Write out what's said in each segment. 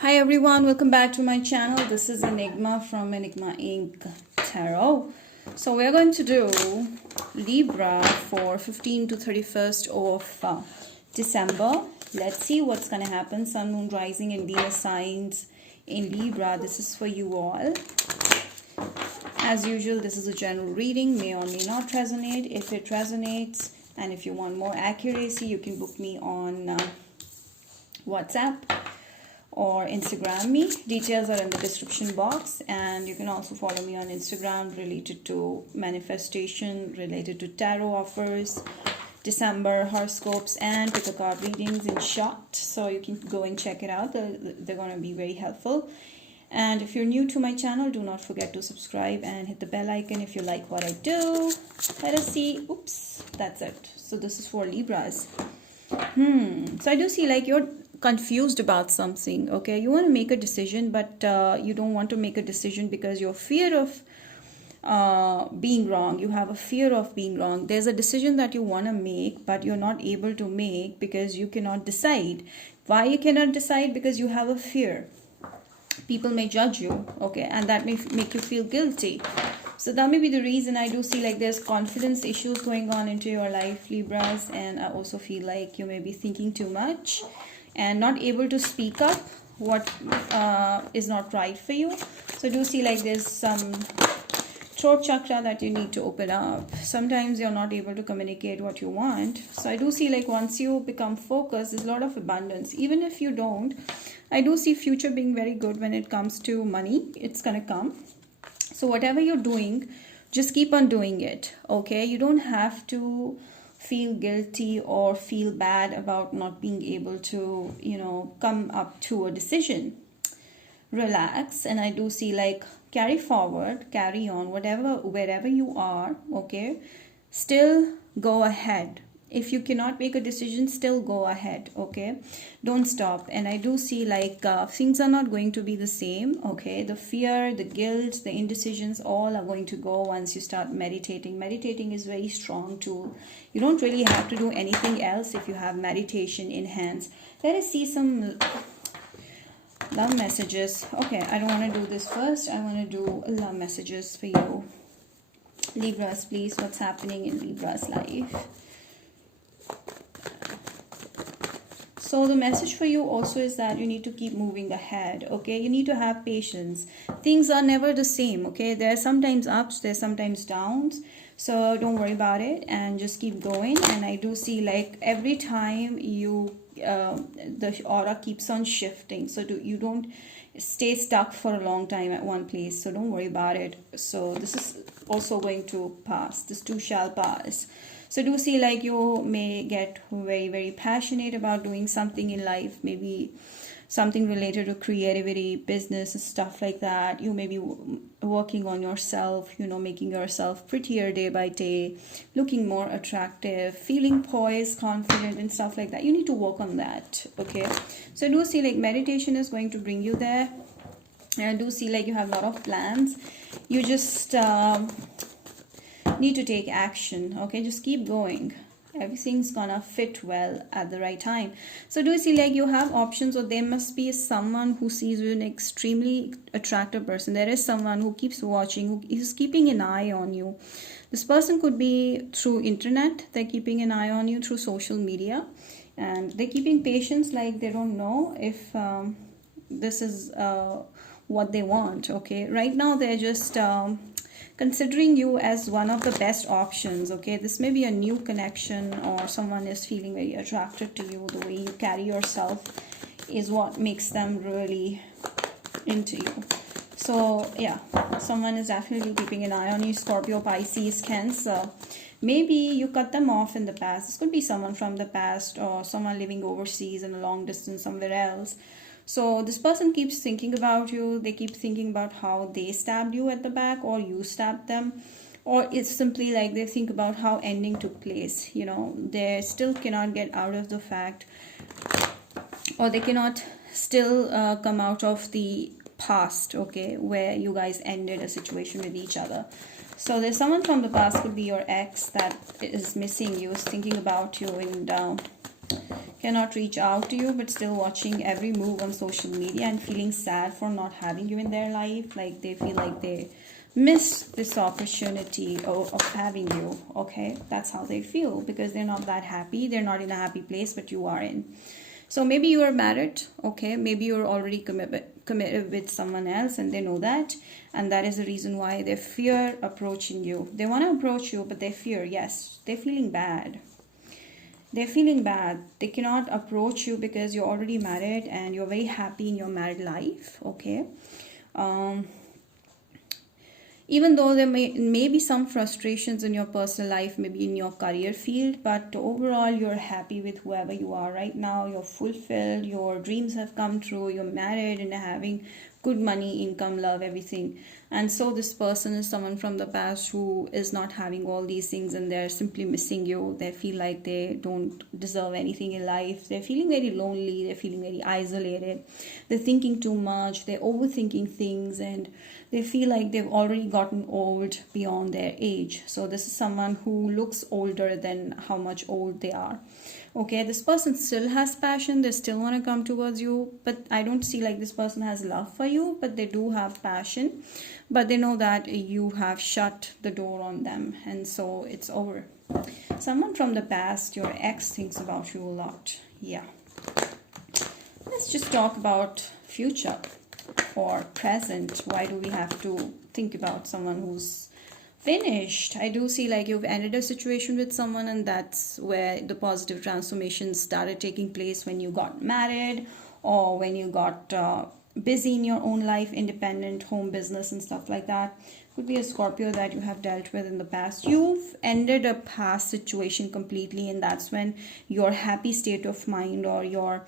Hi everyone, welcome back to my channel. This is Enigma from Enigma Inc. Tarot. So we're going to do Libra for 15 to 31st of December. Let's see what's going to happen. Sun, Moon, Rising and Venus signs in Libra. This is for you all. As usual, this is a general reading. May or may not resonate. If it resonates and if you want more accuracy, you can book me on WhatsApp or Instagram me. Details are in the description box, and you can also follow me on Instagram related to manifestation, related to tarot offers, December horoscopes, and pick a card readings in short. So you can go and check it out. They're going to be very helpful. And if you're new to my channel, do not forget to subscribe and hit the bell icon if you like what I do. Let us see. Oops, that's it. So this is for Libras. So I do see like you're confused about something. Okay, you want to make a decision, but you don't want to make a decision because you're fear of being wrong. You have a fear of being wrong. There's a decision that you want to make, but you're not able to make because you cannot decide. Why you cannot decide? Because you have a fear. People may judge you, okay, and that may make you feel guilty. So that may be the reason. I do see like there's confidence issues going on into your life, Libras, and I also feel like you may be thinking too much and not able to speak up what is not right for you. So I do see like there's some throat chakra that you need to open up. Sometimes you're not able to communicate what you want. So I do see like once you become focused, there's a lot of abundance. Even if you don't, I do see future being very good when it comes to money. It's gonna come. So whatever you're doing, just keep on doing it, okay? You don't have to feel guilty or feel bad about not being able to, come up to a decision. Relax. And I do see like carry forward, carry on, wherever you are, okay? Still go ahead. If you cannot make a decision, still go ahead, okay? Don't stop. And I do see like things are not going to be the same, okay? The fear, the guilt, the indecisions, all are going to go once you start meditating. Meditating is a very strong tool. You don't really have to do anything else if you have meditation in hands. Let us see some love messages. Okay, I don't want to do this first. I want to do love messages for you. Libras, please, what's happening in Libra's life? So the message for you also is that you need to keep moving ahead, okay? You need to have patience. Things are never the same, okay? There's sometimes ups, there's sometimes downs. So don't worry about it and just keep going. And I do see like every time you, the aura keeps on shifting. So you don't stay stuck for a long time at one place. So don't worry about it. So this is also going to pass. This too shall pass. So do see like you may get very, very passionate about doing something in life, maybe something related to creativity, business, stuff like that. You may be working on yourself, making yourself prettier day by day, looking more attractive, feeling poised, confident and stuff like that. You need to work on that, okay? So do see like meditation is going to bring you there. And I do see like you have a lot of plans. You just need to take action, okay? Just keep going. Everything's gonna fit well at the right time. So do you see like you have options, or there must be someone who sees you an extremely attractive person. There is someone who keeps watching, who is keeping an eye on you. This person could be through internet. They're keeping an eye on you through social media, and they're keeping patience, like they don't know if this is what they want, okay? Right now they're just considering you as one of the best options, okay? This may be a new connection, or someone is feeling very attracted to you. The way you carry yourself is what makes them really into you. So yeah, someone is definitely keeping an eye on you. Scorpio, Pisces, Cancer. Maybe you cut them off in the past. This could be someone from the past, or someone living overseas in a long distance somewhere else. So this person keeps thinking about you. They keep thinking about how they stabbed you at the back, or you stabbed them. Or it's simply like they think about how ending took place. They still cannot get out of the fact, or they cannot still come out of the past, okay, where you guys ended a situation with each other. So there's someone from the past, could be your ex, that is missing you, is thinking about you, and cannot reach out to you, but still watching every move on social media and feeling sad for not having you in their life. Like they feel like they missed this opportunity of having you. Okay, that's how they feel, because they're not that happy. They're not in a happy place, but you are in. So maybe you are married, okay? Maybe you're already committed with someone else and they know that. And that is the reason why they fear approaching you. They want to approach you, but they fear, yes. They're feeling bad. They're feeling bad. They cannot approach you because you're already married and you're very happy in your married life, okay? Even though there may be some frustrations in your personal life, maybe in your career field, but overall you're happy with whoever you are right now. You're fulfilled, your dreams have come true, you're married and having good money, income, love, everything. And so this person is someone from the past who is not having all these things, and they're simply missing you. They feel like they don't deserve anything in life. They're feeling very lonely. They're feeling very isolated. They're thinking too much. They're overthinking things, and they feel like they've already gotten old beyond their age. So this is someone who looks older than how much old they are. Okay, this person still has passion. They still want to come towards you, but I don't see like this person has love for you, but they do have passion. But they know that you have shut the door on them, and so it's over. Someone from the past, your ex, thinks about you a lot. Yeah. Let's just talk about future or present. Why do we have to think about someone who's finished? I do see like you've ended a situation with someone, and that's where the positive transformation started taking place when you got married, or when you got busy in your own life, independent, home business and stuff like that. Could be a Scorpio that you have dealt with in the past. You've ended a past situation completely, and that's when your happy state of mind or your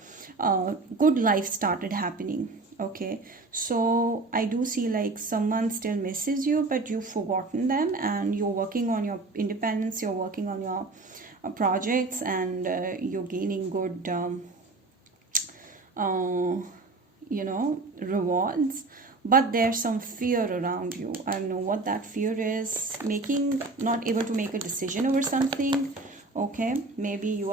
good life started happening. Okay, so I do see like someone still misses you, but you've forgotten them, and you're working on your independence, you're working on your projects, and you're gaining good rewards. But there's some fear around you. I don't know what that fear is. Not able to make a decision over something. Okay, maybe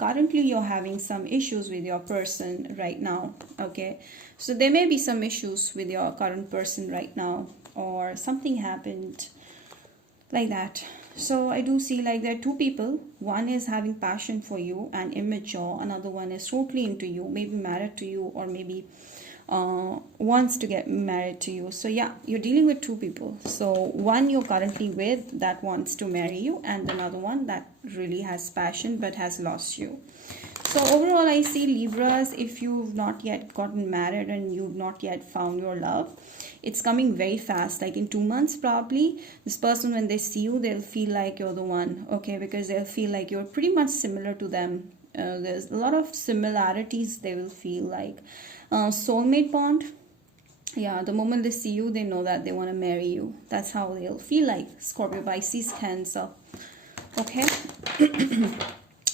currently you're having some issues with your person right now. Okay, so there may be some issues with your current person right now, or something happened like that. So I do see like there are two people. One is having passion for you and immature. Another one is totally into you, maybe married to you, or maybe wants to get married to you. So yeah, you're dealing with two people. So one you're currently with that wants to marry you, and another one that really has passion but has lost you. So overall I see Libras, if you've not yet gotten married and you've not yet found your love, it's coming very fast. Like in 2 months probably, this person, when they see you, they'll feel like you're the one. Okay, because they'll feel like you're pretty much similar to them. There's a lot of similarities they will feel like. Soulmate bond. Yeah, the moment they see you, they know that they want to marry you. That's how they'll feel like. Scorpio, Pisces, Cancer. Okay.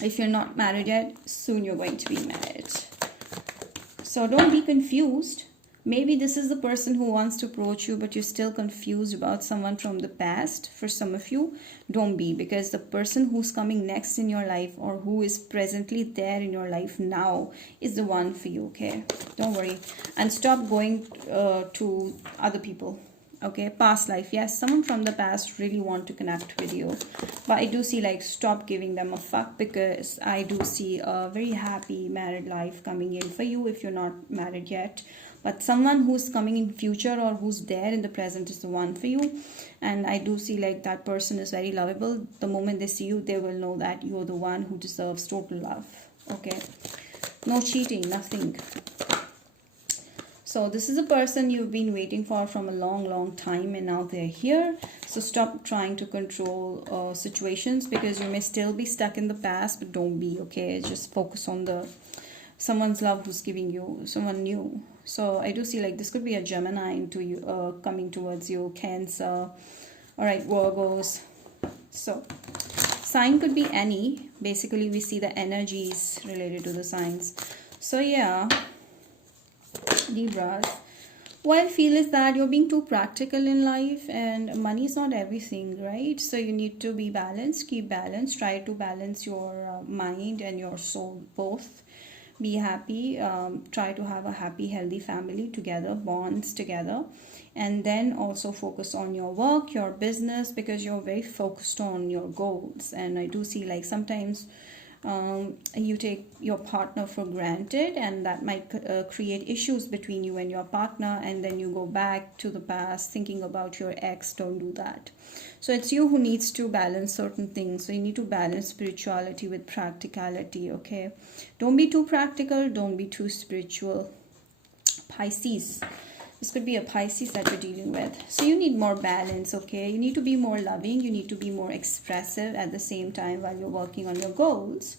If you're not married yet, soon you're going to be married. So don't be confused. Maybe this is the person who wants to approach you, but you're still confused about someone from the past. For some of you, don't be, because the person who's coming next in your life, or who is presently there in your life now, is the one for you. Okay, don't worry, and stop going to other people. Okay, past life, yes, someone from the past really want to connect with you, but I do see like stop giving them a fuck, because I do see a very happy married life coming in for you if you're not married yet. But someone who's coming in future, or who's there in the present, is the one for you. And I do see like that person is very lovable. The moment they see you, they will know that you're the one who deserves total love. Okay, no cheating, nothing. So this is a person you've been waiting for from a long time, and now they're here. So stop trying to control situations, because you may still be stuck in the past, but don't be. Okay, just focus on someone's love who's giving you someone new. So I do see like this could be a Gemini into you, coming towards you, Cancer. All right, Virgos. So sign could be any. Basically, we see the energies related to the signs. So yeah, Libras, what I feel is that you're being too practical in life, and money is not everything, right? So you need to be balanced, keep balance, try to balance your mind and your soul both. Be happy, try to have a happy, healthy family together, bonds together, and then also focus on your work, your business, because you're very focused on your goals. And I do see like sometimes you take your partner for granted, and that might create issues between you and your partner, and then you go back to the past thinking about your ex. Don't do that. So it's you who needs to balance certain things. So you need to balance spirituality with practicality. Okay, don't be too practical, don't be too spiritual. Pisces, this could be a Pisces that you're dealing with. So you need more balance, okay? You need to be more loving. You need to be more expressive at the same time while you're working on your goals.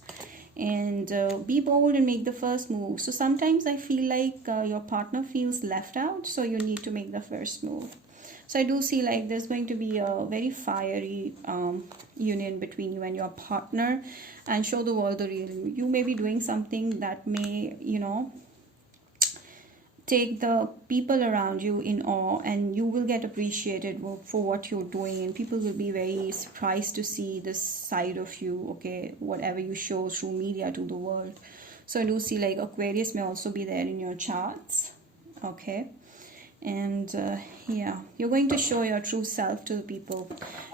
And be bold and make the first move. So sometimes I feel like your partner feels left out, so you need to make the first move. So I do see like there's going to be a very fiery union between you and your partner, and show the world the real you. You may be doing something that may, take the people around you in awe, and you will get appreciated for what you're doing, and people will be very surprised to see this side of you, okay, whatever you show through media to the world. So I do see like Aquarius may also be there in your charts, okay? And yeah, you're going to show your true self to the people,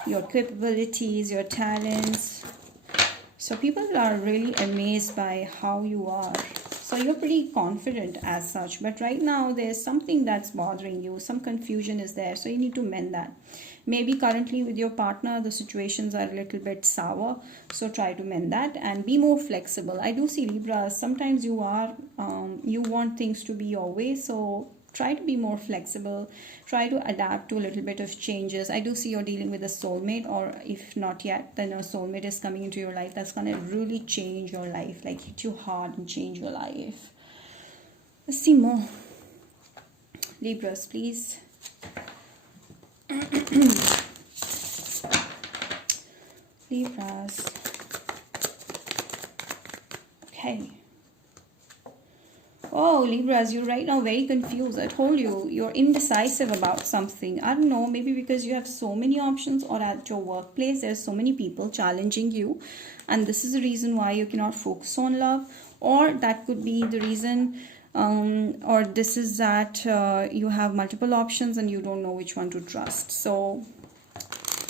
your capabilities, your talents. So people are really amazed by how you are. So you're pretty confident as such, but right now there's something that's bothering you. Some confusion is there, so you need to mend that. Maybe currently with your partner, the situations are a little bit sour, so try to mend that and be more flexible. I do see Libra, sometimes you are, you want things to be your way, so try to be more flexible, try to adapt to a little bit of changes. I do see you're dealing with a soulmate, or if not yet, then a soulmate is coming into your life that's going to really change your life, like hit you hard and change your life. Let's see more. Libras, please. Libras. Okay. Oh, Libras, you're right now very confused. I told you, you're indecisive about something. I don't know, maybe because you have so many options, or at your workplace, there's so many people challenging you. And this is the reason why you cannot focus on love. Or that could be the reason, or this is that you have multiple options and you don't know which one to trust. So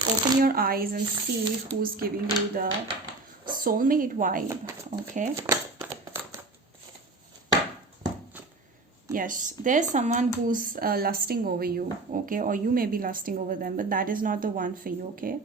open your eyes and see who's giving you the soulmate vibe, okay? Yes, there's someone who's lusting over you, okay, or you may be lusting over them, but that is not the one for you, okay?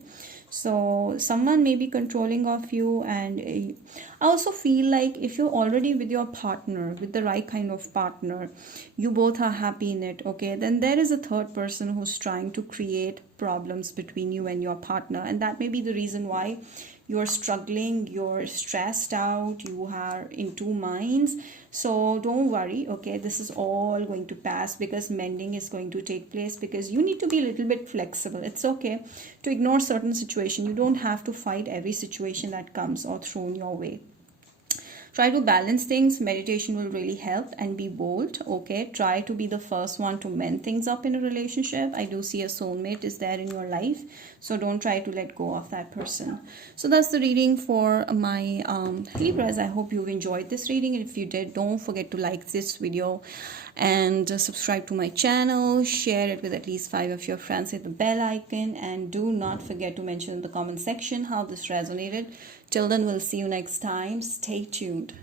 So someone may be controlling of you, and I also feel like if you're already with your partner, with the right kind of partner, you both are happy in it, okay, then there is a third person who's trying to create problems between you and your partner, and that may be the reason why you're struggling, you're stressed out, you are in two minds. So don't worry, okay, this is all going to pass, because mending is going to take place, because you need to be a little bit flexible. It's okay to ignore certain situation. You don't have to fight every situation that comes or thrown your way. Try to balance things. Meditation will really help, and be bold, okay? Try to be the first one to mend things up in a relationship. I do see a soulmate is there in your life, so don't try to let go of that person. So that's the reading for my Libras. I hope you've enjoyed this reading. If you did, don't forget to like this video and subscribe to my channel. Share it with at least 5 of your friends. Hit the bell icon, and do not forget to mention in the comment section how this resonated. Till then, we'll see you next time. Stay tuned.